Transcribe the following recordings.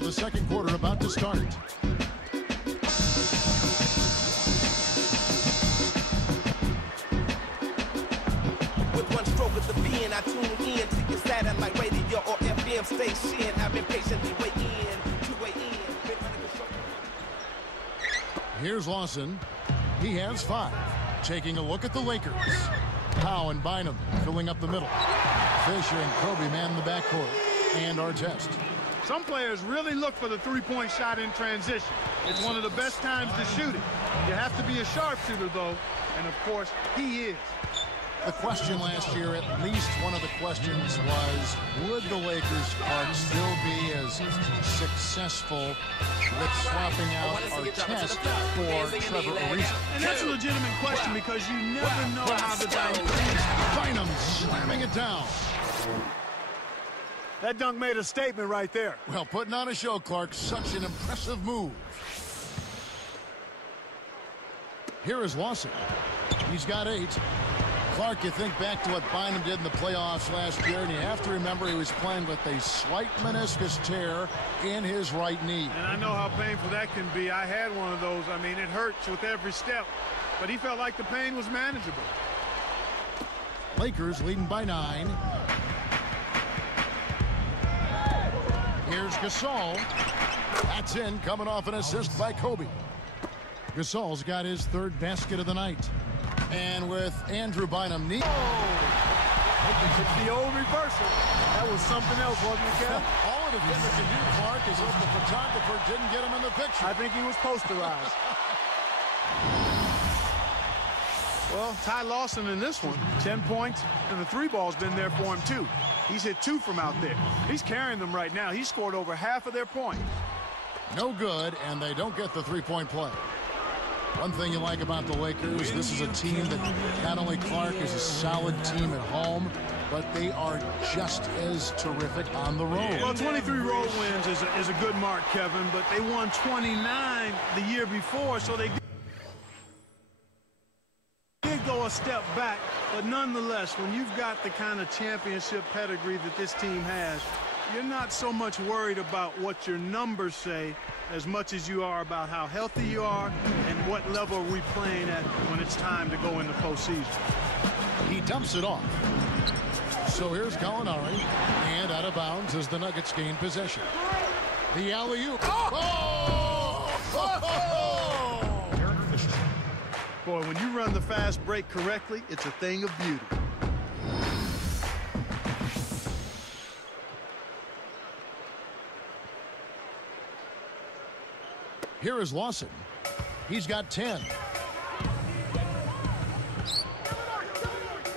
Now the second quarter about to start. With one stroke of the pen, I tune in to your satellite radio or FM station. I've been patiently waiting to weigh in. Here's Lawson. He has 5. Taking a look at the Lakers. Howe and Bynum filling up the middle. Fisher and Kobe man the backcourt. And Artest. Some players really look for the three-point shot in transition. It's one of the best times to shoot it. You have to be a sharpshooter, though, and of course, he is. The question last year, at least one of the questions was, would the Lakers still be as successful with swapping out Artest for Trevor Ariza? And that's a legitimate question because you never know how the dynamic. Bynum slamming it down. That dunk made a statement right there. Well, putting on a show, Clark. Such an impressive move. Here is Lawson. He's got 8. Clark, you think back to what Bynum did in the playoffs last year, and you have to remember he was playing with a slight meniscus tear in his right knee. And I know how painful that can be. I had one of those. I mean, it hurts with every step, but he felt like the pain was manageable. Lakers leading by 9. Here's Gasol. That's in, coming off an assist by Kobe. Gasol's got his 3rd basket of the night. And with Andrew Bynum knee. It's the old reversal. That was something else, wasn't it, Kevin? All a defender can do, Clark, is if the photographer didn't get him in the picture. I think he was posterized. Well, Ty Lawson in this one, 10 points, and the 3 ball's been there for him, too. He's hit 2 from out there. He's carrying them right now. He scored over half of their points. No good, and they don't get the 3-point play. One thing you like about the Lakers, this is a team that not only Clark is a solid team at home, but they are just as terrific on the road. Well, 23 road wins is a good mark, Kevin, but they won 29 the year before, so they did go a step back. But nonetheless, when you've got the kind of championship pedigree that this team has, you're not so much worried about what your numbers say as much as you are about how healthy you are and what level are we playing at when it's time to go in the postseason. He dumps it off. So here's Gallinari, and out of bounds as the Nuggets gain possession. The alley-oop. Oh! Boy, when you run the fast break correctly, it's a thing of beauty. Here is Lawson. He's got 10.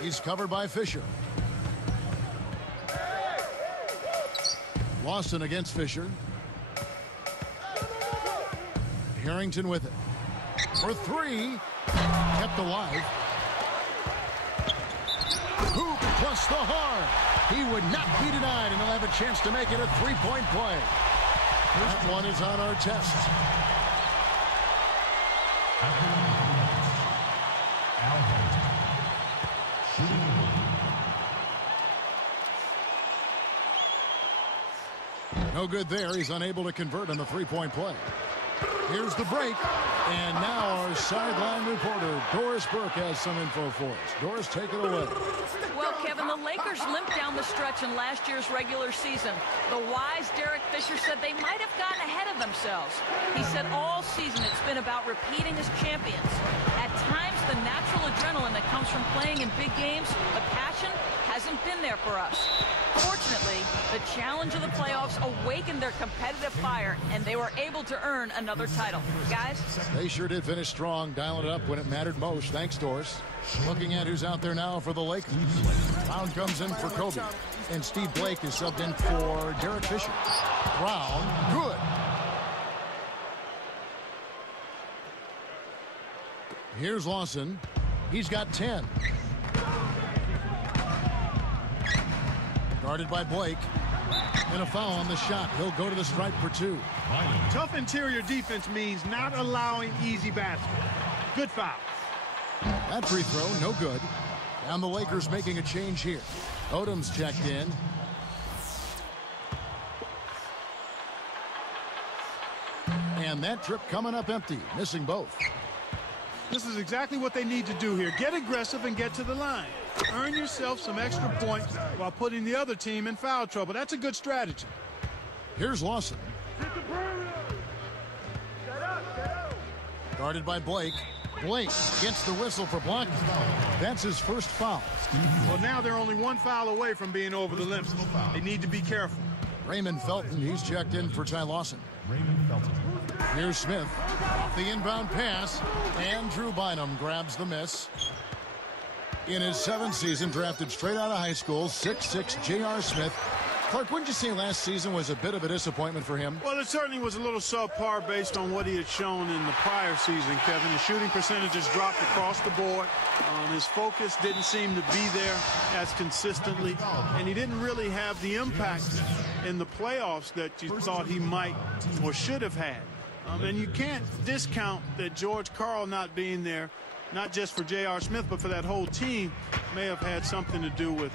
He's covered by Fisher. Lawson against Fisher. Harrington with it. For 3. Kept alive. Hoop plus the hard. He would not be denied, and he'll have a chance to make it a 3-point play. This one is on our test. No good there. He's unable to convert on the 3-point play. Here's the break. And now our sideline reporter, Doris Burke, has some info for us. Doris, take it away. Well, Kevin, the Lakers limped down the stretch in last year's regular season. The wise Derek Fisher said they might have gotten ahead of themselves. He said all season it's been about repeating as champions. At times, the natural adrenaline that comes from playing in big games, the passion, hasn't been there for us. Fortunately, the challenge of the playoffs awakened their competitive fire, and they were able to earn another title. Guys? They sure did finish strong, dialing it up when it mattered most. Thanks, Doris. Looking at who's out there now for the Lakers. Brown comes in for Kobe, and Steve Blake is subbed in for Derek Fisher. Brown, good. Here's Lawson. He's got 10. Guarded by Blake. And a foul on the shot. He'll go to the stripe for 2. Tough interior defense means not allowing easy baskets. Good foul. That free throw, no good. And the Lakers making a change here. Odom's checked in. And that trip coming up empty, missing both. This is exactly what they need to do here. Get aggressive and get to the line. Earn yourself some extra points while putting the other team in foul trouble. That's a good strategy. Here's Lawson. Guarded by Blake. Blake gets the whistle for blocking. That's his first foul. Well, now they're only one foul away from being over the limit. They need to be careful. Raymond Felton, he's checked in for Ty Lawson. Here's Smith. Off the inbound pass. Andrew Bynum grabs the miss. In his 7th season, drafted straight out of high school, 6'6" J.R. Smith. Clark, wouldn't you say last season was a bit of a disappointment for him? Well, it certainly was a little subpar based on what he had shown in the prior season, Kevin. His shooting percentages dropped across the board. His focus didn't seem to be there as consistently, and he didn't really have the impact in the playoffs that you thought he might or should have had. And you can't discount that George Karl not being there, not just for J.R. Smith, but for that whole team, may have had something to do with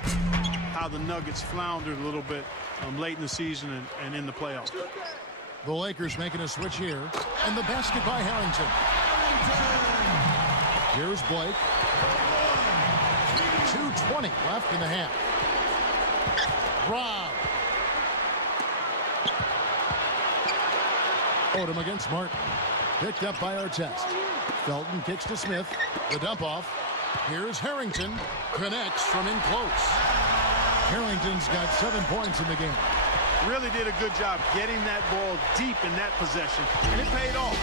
how the Nuggets floundered a little bit late in the season and in the playoffs. The Lakers making a switch here, and the basket by Harrington. Here's Blake. 2:20 left in the half. Rob. Odom against Martin. Picked up by Artest. Felton kicks to Smith. The dump off. Here's Harrington. Connects from in close. Harrington's got 7 points in the game. Really did a good job getting that ball deep in that possession, and it paid off.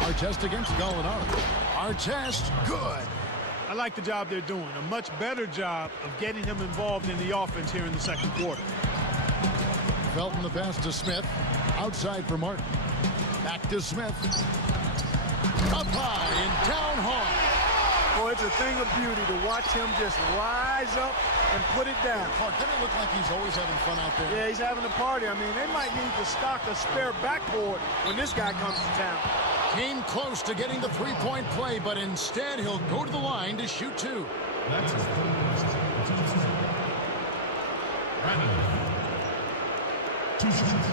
Artest against Gallinari. Artest, good. I like the job they're doing. A much better job of getting him involved in the offense here in the second quarter. Felton the pass to Smith. Outside for Martin. Back to Smith. Up high and down hard. Boy, it's a thing of beauty to watch him just rise up and put it down. Clark, doesn't it look like he's always having fun out there? Yeah, he's having a party. I mean, they might need to stock a spare backboard when this guy comes to town. Came close to getting the three-point play, but instead he'll go to the line to shoot 2. That's his first. 2 shots.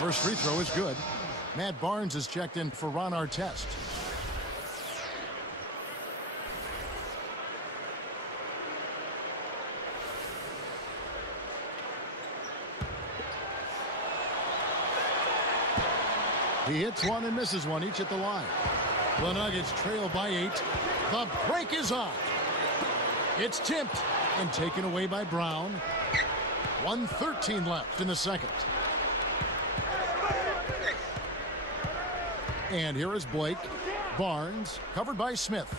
First free throw is good. Matt Barnes is checked in for Ron Artest. He hits one and misses one, each at the line. The Nuggets trail by 8. The break is on. It's tipped and taken away by Brown. 1:13 left in the second. And here is Blake. Barnes, covered by Smith.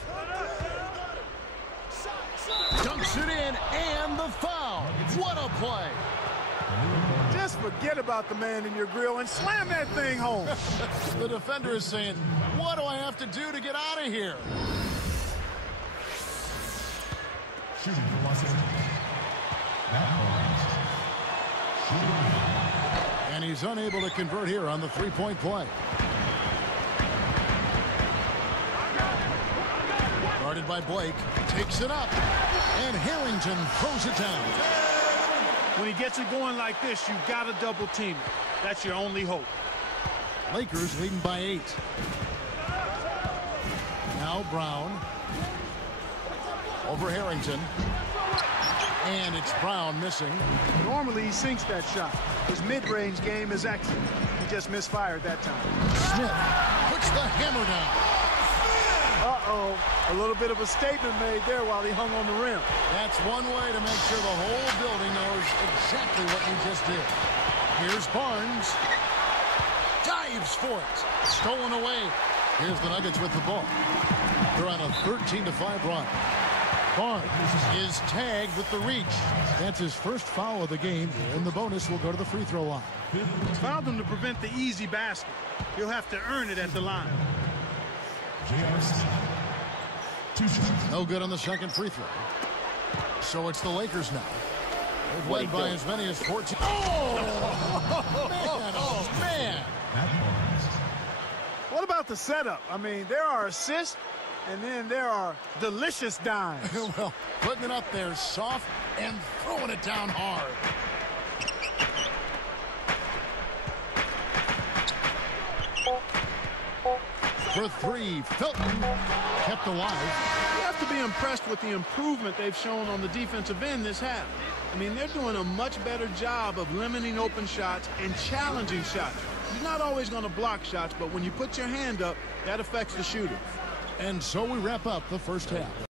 Dunks it in, and the foul. What a play. Just forget about the man in your grill and slam that thing home. The defender is saying, what do I have to do to get out of here? Shooting for Los Angeles. Matt Barnes. And he's unable to convert here on the three-point play. Guarded by Blake, takes it up, and Harrington throws it down. When he gets it going like this, you've got to double team it. That's your only hope. Lakers leading by 8. Now Brown. Over Harrington. And it's Brown missing. Normally he sinks that shot. His mid-range game is excellent. He just misfired that time. Smith puts the hammer down. Uh-oh, a little bit of a statement made there while he hung on the rim. That's one way to make sure the whole building knows exactly what you just did. Here's Barnes. Dives for it. Stolen away. Here's the Nuggets with the ball. They're on a 13-5 run. Barnes is tagged with the reach. That's his first foul of the game, and the bonus will go to the free throw line. Fouled him to prevent the easy basket. He'll have to earn it at the line. JRC. 2 shots. No good on the second free throw. So it's the Lakers now. They've led by as many as 14. Oh, man, oh, man. Matt Barnes. What about the setup. I mean, there are assists, and then there are delicious dimes. Well, putting it up there soft and throwing it down hard. For three, Felton kept alive. You have to be impressed with the improvement they've shown on the defensive end this half. I mean, they're doing a much better job of limiting open shots and challenging shots. You're not always going to block shots, but when you put your hand up, that affects the shooter. And so we wrap up the first half.